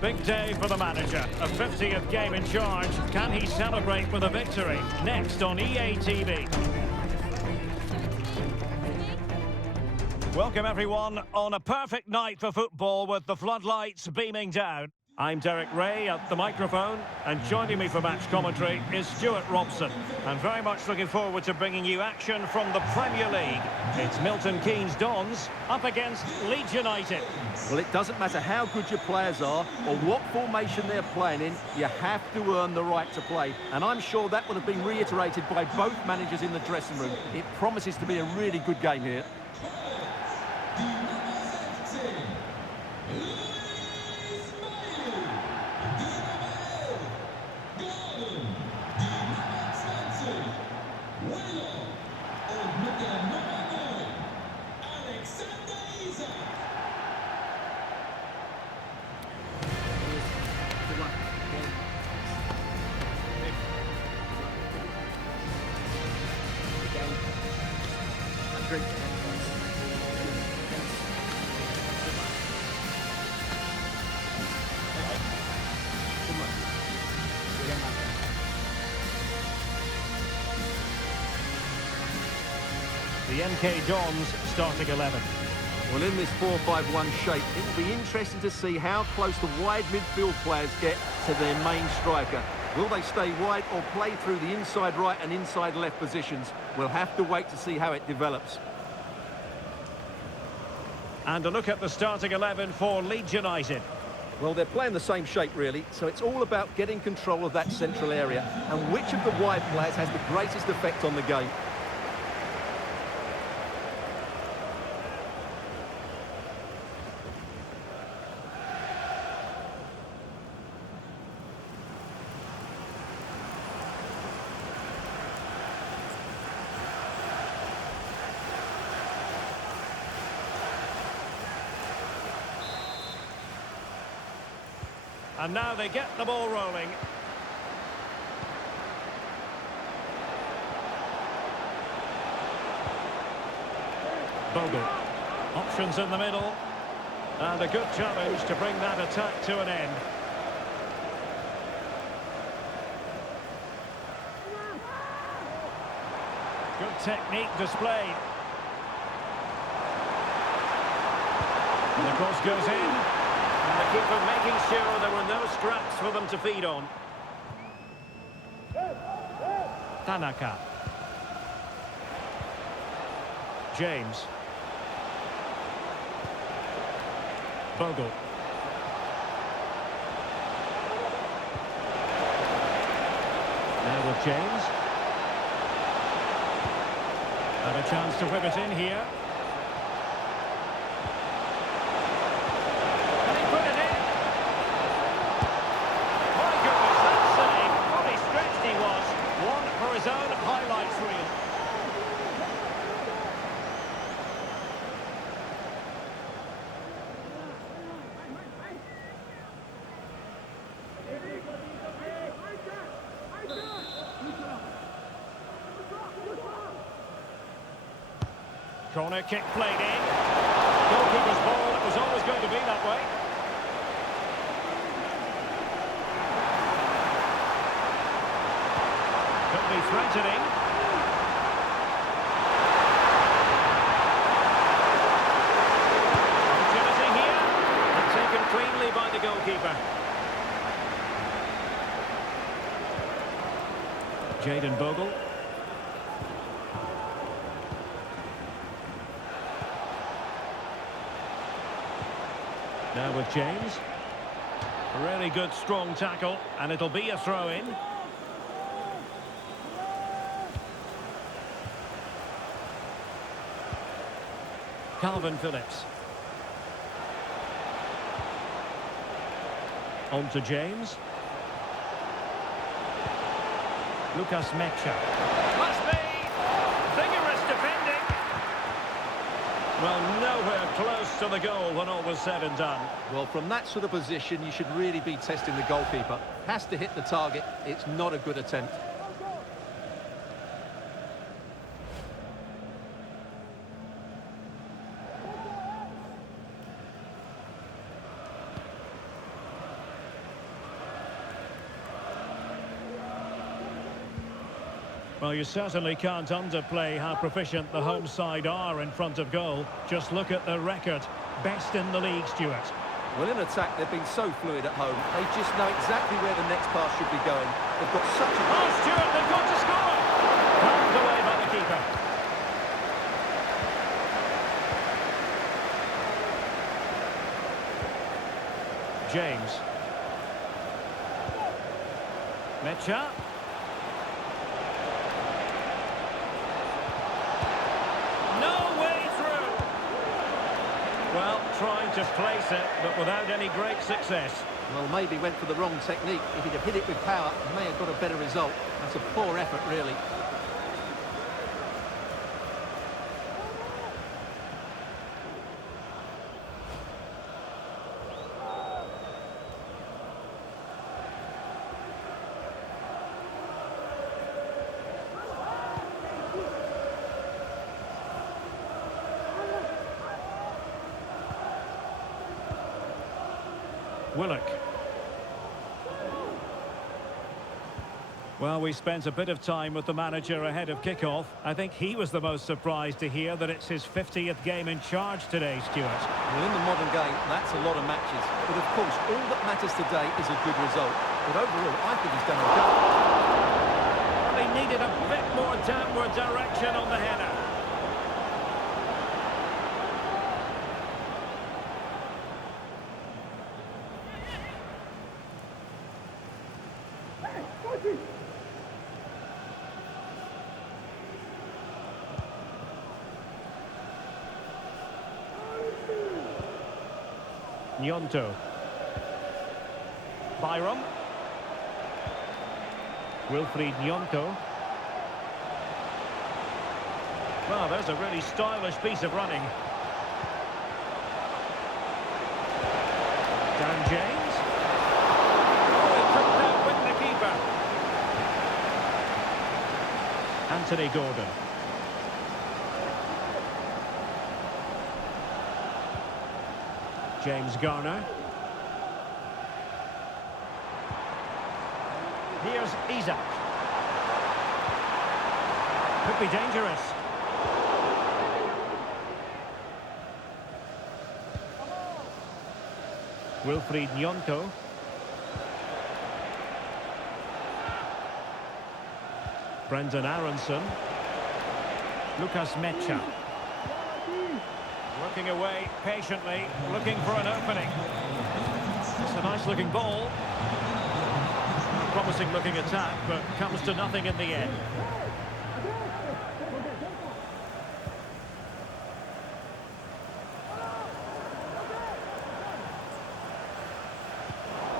Big day for the manager. A 50th game in charge. Can he celebrate with a victory? Next on EA TV. Welcome everyone on a perfect night for football with the floodlights beaming down. I'm Derek Ray at the microphone, and joining me for match commentary is Stuart Robson. And very much looking forward to bringing you action from the Premier League. It's Milton Keynes Dons up against Leeds United. Well, it doesn't matter how good your players are or what formation they're playing in, you have to earn the right to play. And I'm sure that would have been reiterated by both managers in the dressing room. It promises to be a really good game here. The MK Dons starting 11. Well, in this 4-5-1 shape, it will be interesting to see how close the wide midfield players get to their main striker. Will they stay wide or play through the inside right and inside left positions? We'll have to wait to see how it develops. And a look at the starting 11 for Leeds United. Well, they're playing the same shape, really, so it's all about getting control of that central area and which of the wide players has the greatest effect on the game. And now they get the ball rolling. Bogle. Options in the middle. And a good challenge to bring that attack to an end. Good technique displayed. And the cross goes in. And the keeper making sure there were no scraps for them to feed on. Tanaka. James. Bogle. Now with James. And a chance to whip it in here. His own highlights reel. Corner kick played in. Goalkeeper's ball, it was always going to be that way. Could be threatening. Opportunity here. And taken cleanly by the goalkeeper. Jayden Bogle. Now with James. Really good strong tackle, and it'll be a throw-in. Calvin Phillips. On to James. Lucas Mecha. Must be! Vigorous defending! Well, nowhere close to the goal when all was said and done. Well, from that sort of position, you should really be testing the goalkeeper. Has to hit the target. It's not a good attempt. Well, you certainly can't underplay how proficient the home side are in front of goal. Just look at the record. Best in the league, Stuart. Well, in attack, they've been so fluid at home. They just know exactly where the next pass should be going. They've got such a... Oh, Stuart, they've got to score! Knocked away by the keeper. James. Mecha. No way through! Well, trying to place it, but without any great success. Well, maybe went for the wrong technique. If he'd have hit it with power, he may have got a better result. That's a poor effort, really. Willock. Well, we spent a bit of time with the manager ahead of kick-off. I think he was the most surprised to hear that it's his 50th game in charge today, Stuart. Well, in the modern game, that's a lot of matches. But of course, all that matters today is a good result. But overall, I think he's done okay. Well, he needed a bit more downward direction on the header. Nyonto. Byram. Wilfried Nyonto. Well, there's a really stylish piece of running. Dan James. Oh, he couldn't outwit the keeper. Anthony Gordon. James Garner. Here's Isak. Could be dangerous. Wilfried Nyonto. Brendan Aronson. Lucas Mecha. Working away patiently, looking for an opening. It's a nice-looking ball. A promising-looking attack, but comes to nothing in the end.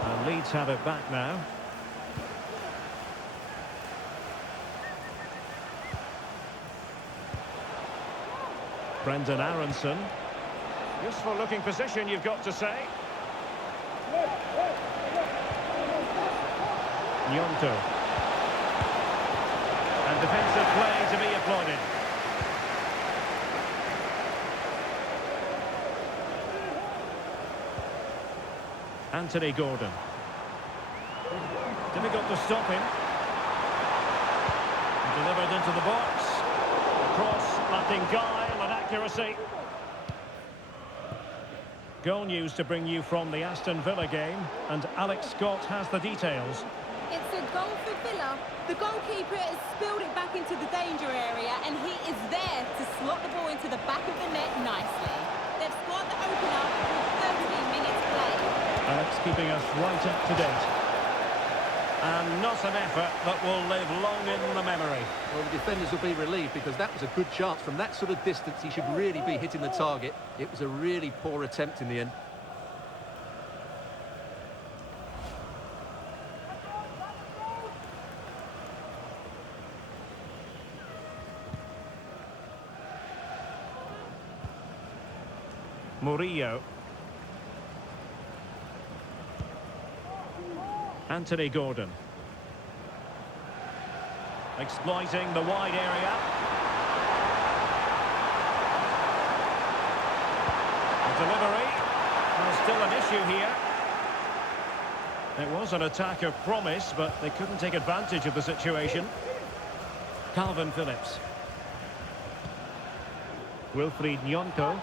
And Leeds have it back now. Brendan Aronson. Useful looking position, you've got to say. Nyonto. And defensive play to be applauded. Anthony Gordon. Difficult to stop him. Delivered into the box. Cross, lacking guile and accuracy. Goal news to bring you from the Aston Villa game, and Alex Scott has the details. It's a goal for Villa. The goalkeeper has spilled it back into the danger area, and he is there to slot the ball into the back of the net nicely. They've scored the opener with 13 minutes played. Alex keeping us right up to date. And not an effort that will live long in the memory. Well, the defenders will be relieved because that was a good chance. From that sort of distance, he should really be hitting the target. It was a really poor attempt in the end. Murillo. Anthony Gordon. Exploiting the wide area. The delivery. There's still an issue here. It was an attack of promise, but they couldn't take advantage of the situation. Calvin Phillips. Wilfried Nyonto.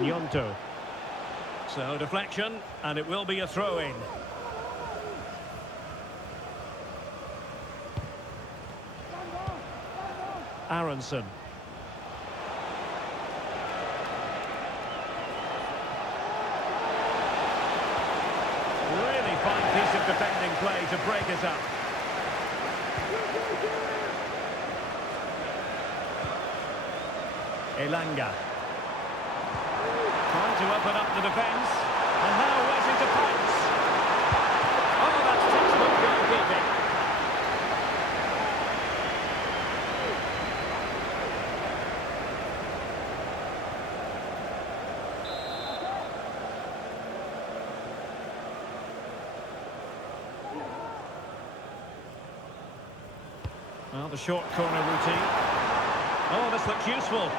Nyonto. So deflection, and it will be a throw-in. Aronson. Really fine piece of defending play to break it up. Elanga. Trying to open up the defence. And now waiting to pounce. Oh, that's textbook goalkeeping. Well, the short corner routine. Oh, this looks useful.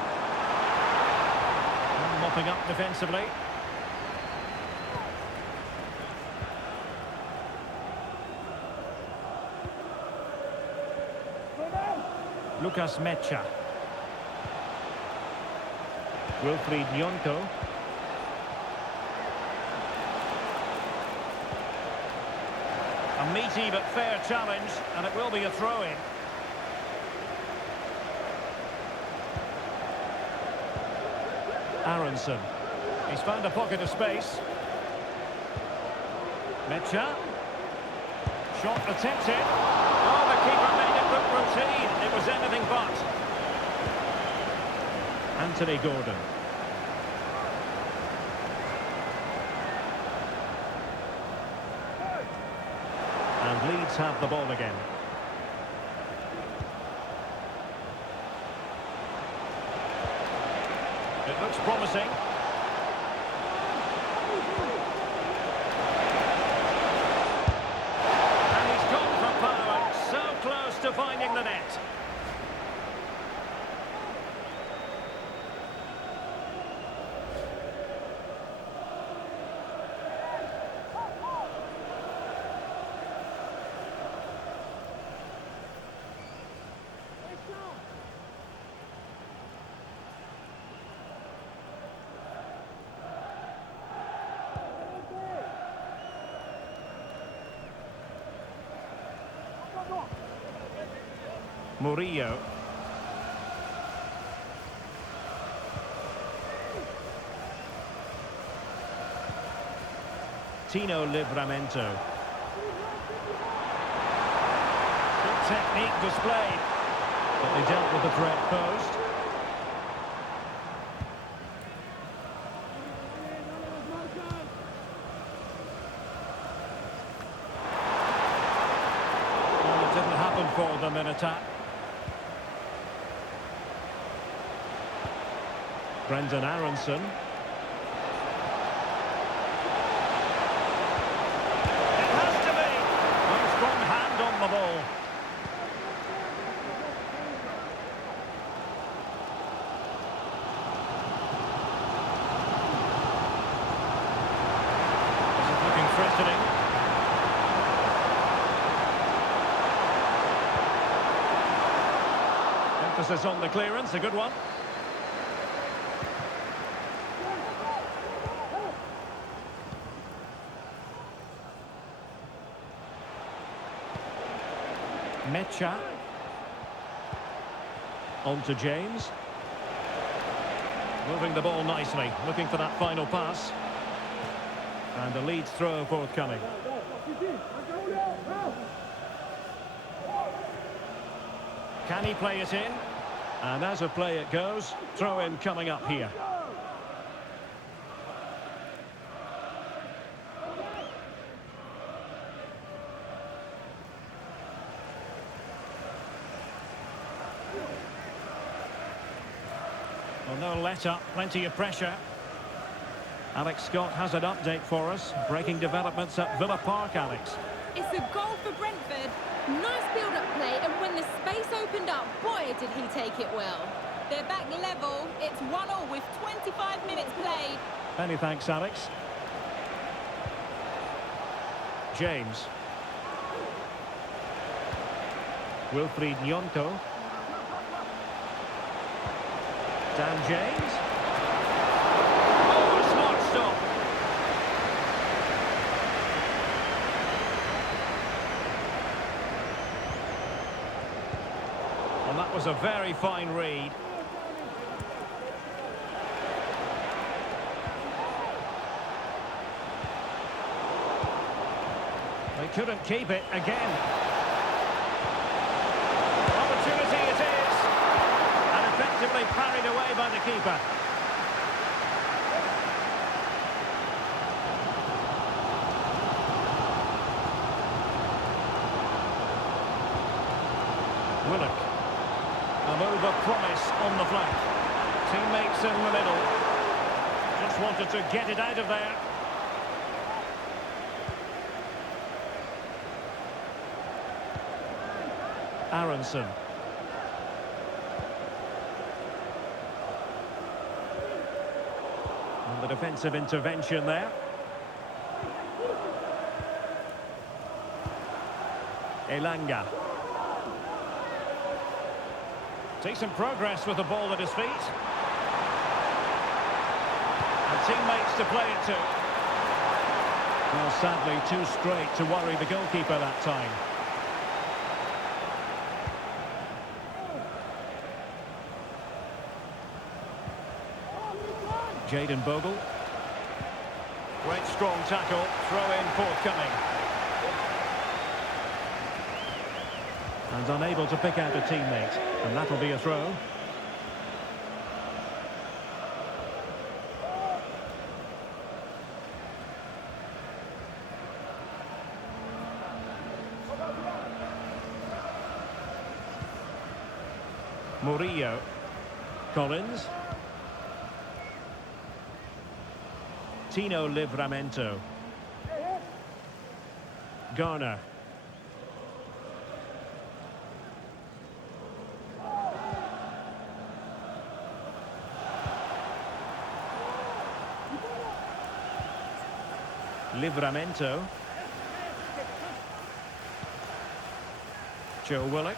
Mopping up defensively. Lucas Mecha. Wilfried Nyonto. A meaty but fair challenge, and it will be a throw-in. Aronson. He's found a pocket of space. Mecha. Shot attempted. Oh, the keeper made it look routine. It was anything but. Anthony Gordon. And Leeds have the ball again. It looks promising. And he's gone for power. So close to finding the net. Murillo. Tino Livramento. Good technique displayed. But they dealt with the threat posed. Well, it didn't happen for them in attack. Brendan Aronson. It has to be. A strong hand on the ball. This is looking threatening. Emphasis on the clearance, a good one. Mecha. On to James. Moving the ball nicely, looking for that final pass. And the Leeds throw forthcoming. Can he play it in? And as a play it goes, throw in coming up here. Well, no let-up, plenty of pressure. Alex Scott has an update for us. Breaking developments at Villa Park, Alex. It's a goal for Brentford. Nice build-up play, and when the space opened up, boy, did he take it well. They're back level. It's 1-1 with 25 minutes played. Many thanks, Alex. James. Wilfried Nyonto. Dan James. Oh, a smart stop. And that was a very fine read. They couldn't keep it again. Opportunity it is. And effectively parried away by the keeper. Willock. A move of promise on the flank. Teammates in the middle. Just wanted to get it out of there. Aronson. And the defensive intervention there. Elanga. Decent progress with the ball at his feet. And teammates to play it to. Well, sadly, too straight to worry the goalkeeper that time. Jayden Bogle. Great strong tackle, throw in forthcoming. And unable to pick out a teammate, and that'll be a throw. Murillo. Collins. Tino Livramento. Garner. Livramento. Joe Willock.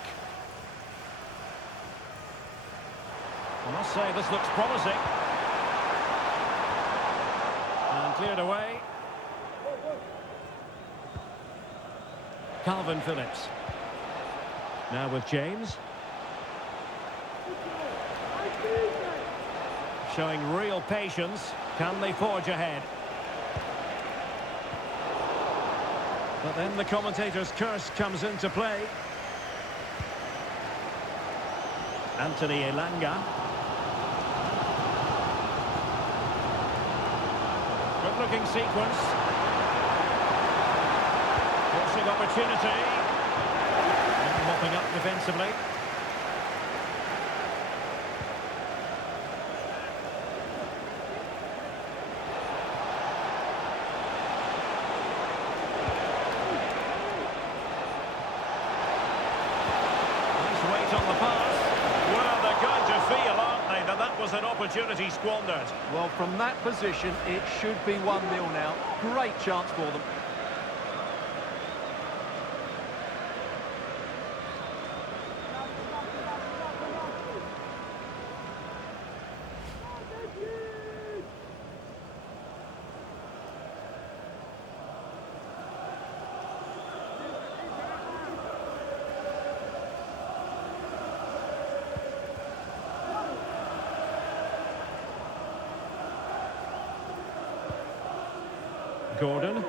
I must say this looks promising. And cleared away. Calvin Phillips. Now with James. Showing real patience. Can they forge ahead? But then the commentator's curse comes into play. Anthony Elanga. Good-looking sequence. Forcing opportunity. And mopping up defensively. On the pass. Well, they're going to feel, aren't they, that that was an opportunity squandered. Well, from that position, it should be 1-0 now. Great chance for them. Gordon.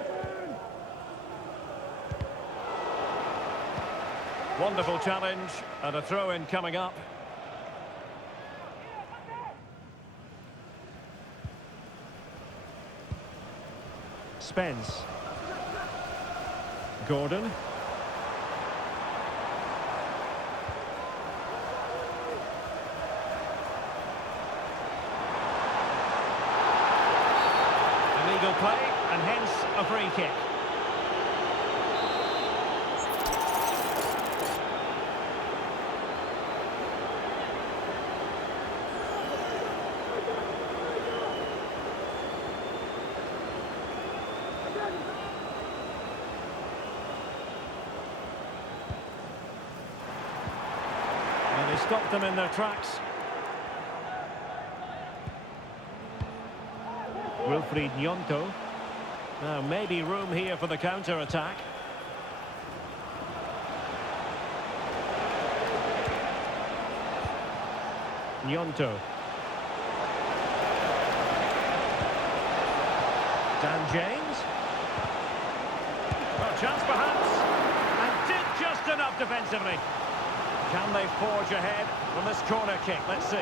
Wonderful challenge and a throw-in coming up. Spence. Gordon. Illegal play. And hence a free kick. stopped them in their tracks. Wilfried Gnonto. Now maybe room here for the counter-attack. Gnonto. Dan James. Well, chance perhaps. And did just enough defensively. Can they forge ahead from this corner kick? Let's see.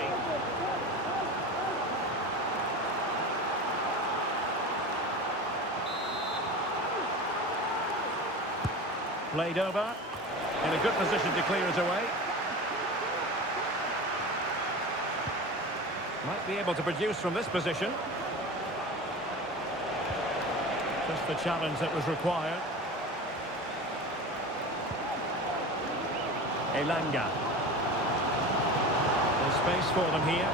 Played over. In a good position to clear it away. Might be able to produce from this position. Just the challenge that was required. Elanga. There's space for them here.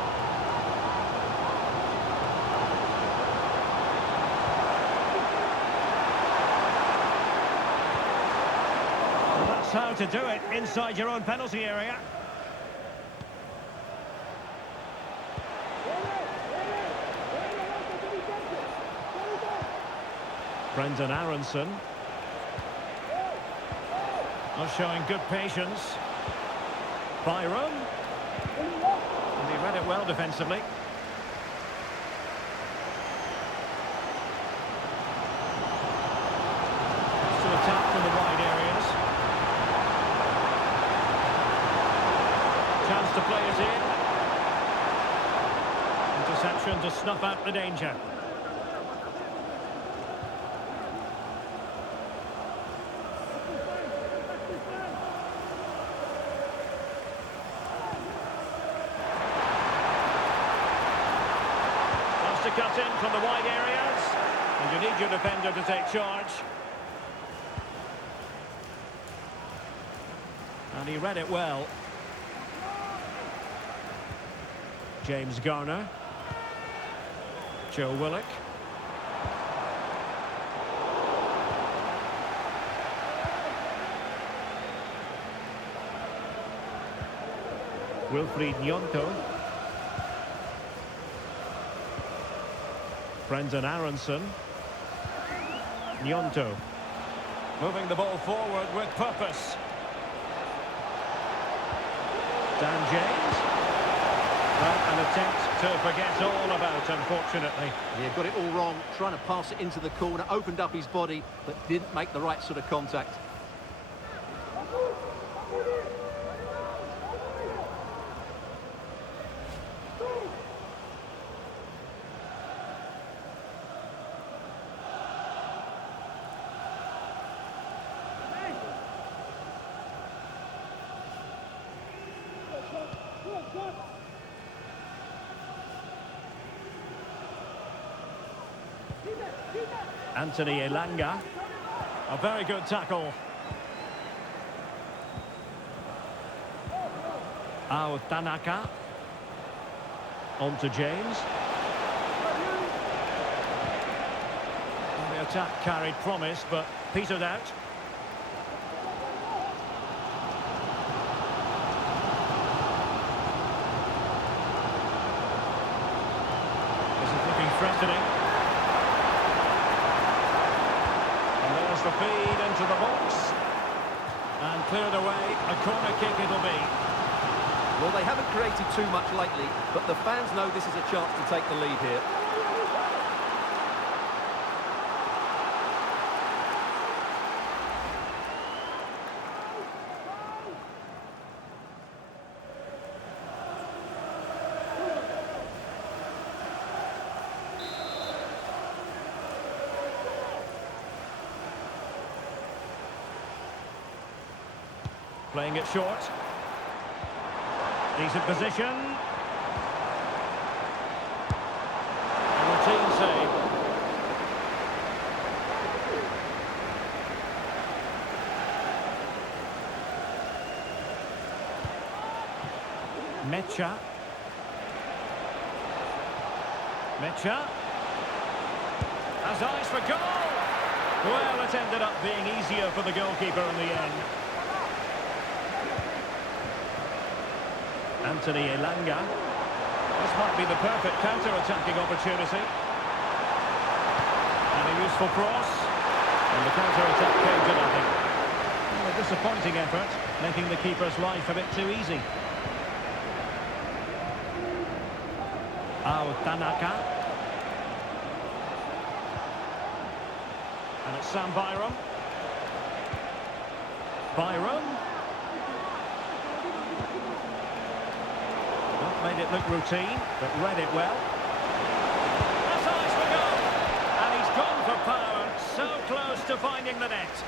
Well, that's how to do it inside your own penalty area. Brendan Aronson. Not showing good patience. Byram. And he read it well defensively. To attack from the wide areas. Chance to play it in. Interception to snuff out the danger. To cut in from the wide areas, and you need your defender to take charge. And he read it well. James Garner. Joe Willock. Wilfried Gnonto. Brendan Aronson. Gnonto. Moving the ball forward with purpose. Dan James. Well, an attempt to forget all about, unfortunately. Yeah, got it all wrong. Trying to pass it into the corner, opened up his body, but didn't make the right sort of contact. Anthony Elanga. A very good tackle. Ao Tanaka. On to James. The attack carried promise, but petered out. This is looking threatening. The feed into the box and cleared away. A corner kick it'll be. Well, they haven't created too much lately, but the fans know this is a chance to take the lead here. Playing it short. Decent position. A routine save. Mecha. Mecha. Has eyes for goal. Well, it ended up being easier for the goalkeeper in the end. Anthony Elanga. This might be the perfect counter-attacking opportunity. And a useful cross. And the counter-attack came to nothing. A disappointing effort, making the keeper's life a bit too easy. Tanaka. And it's Sam Byram. Byram. Not made it look routine, but read it well. That's eyes for goal. And he's gone for power, so close to finding the net.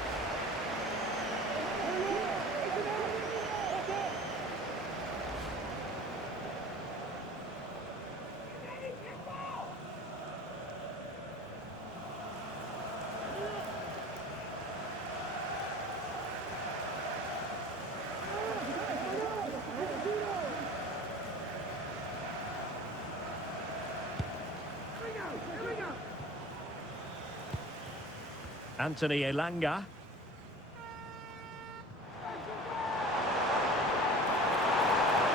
Anthony Elanga.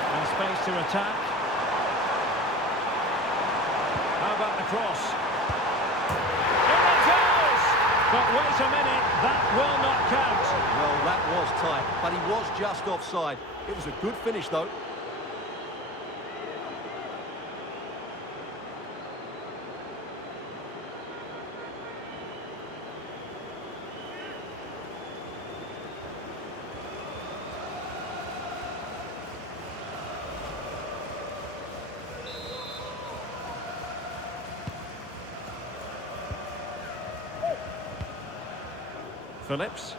And space to attack. How about the cross? In it goes! But wait a minute, that will not count. Well, that was tight, but he was just offside. It was a good finish, though. Phillips.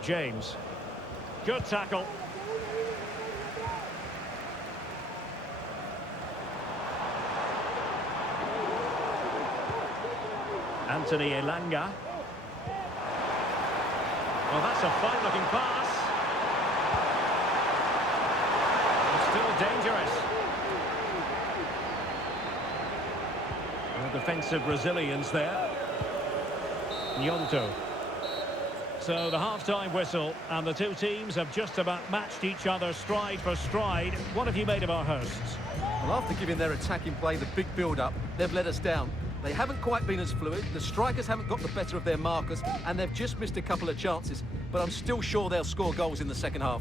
James. Good tackle. Anthony Elanga. Well, that's a fine-looking pass. It's still dangerous. Well, defensive resilience there. Nyonto. So the half-time whistle, and the two teams have just about matched each other stride for stride. What have you made of our hosts? Well, after giving their attacking play the big build-up, they've let us down. They haven't quite been as fluid, the strikers haven't got the better of their markers, and they've just missed a couple of chances. But I'm still sure they'll score goals in the second half.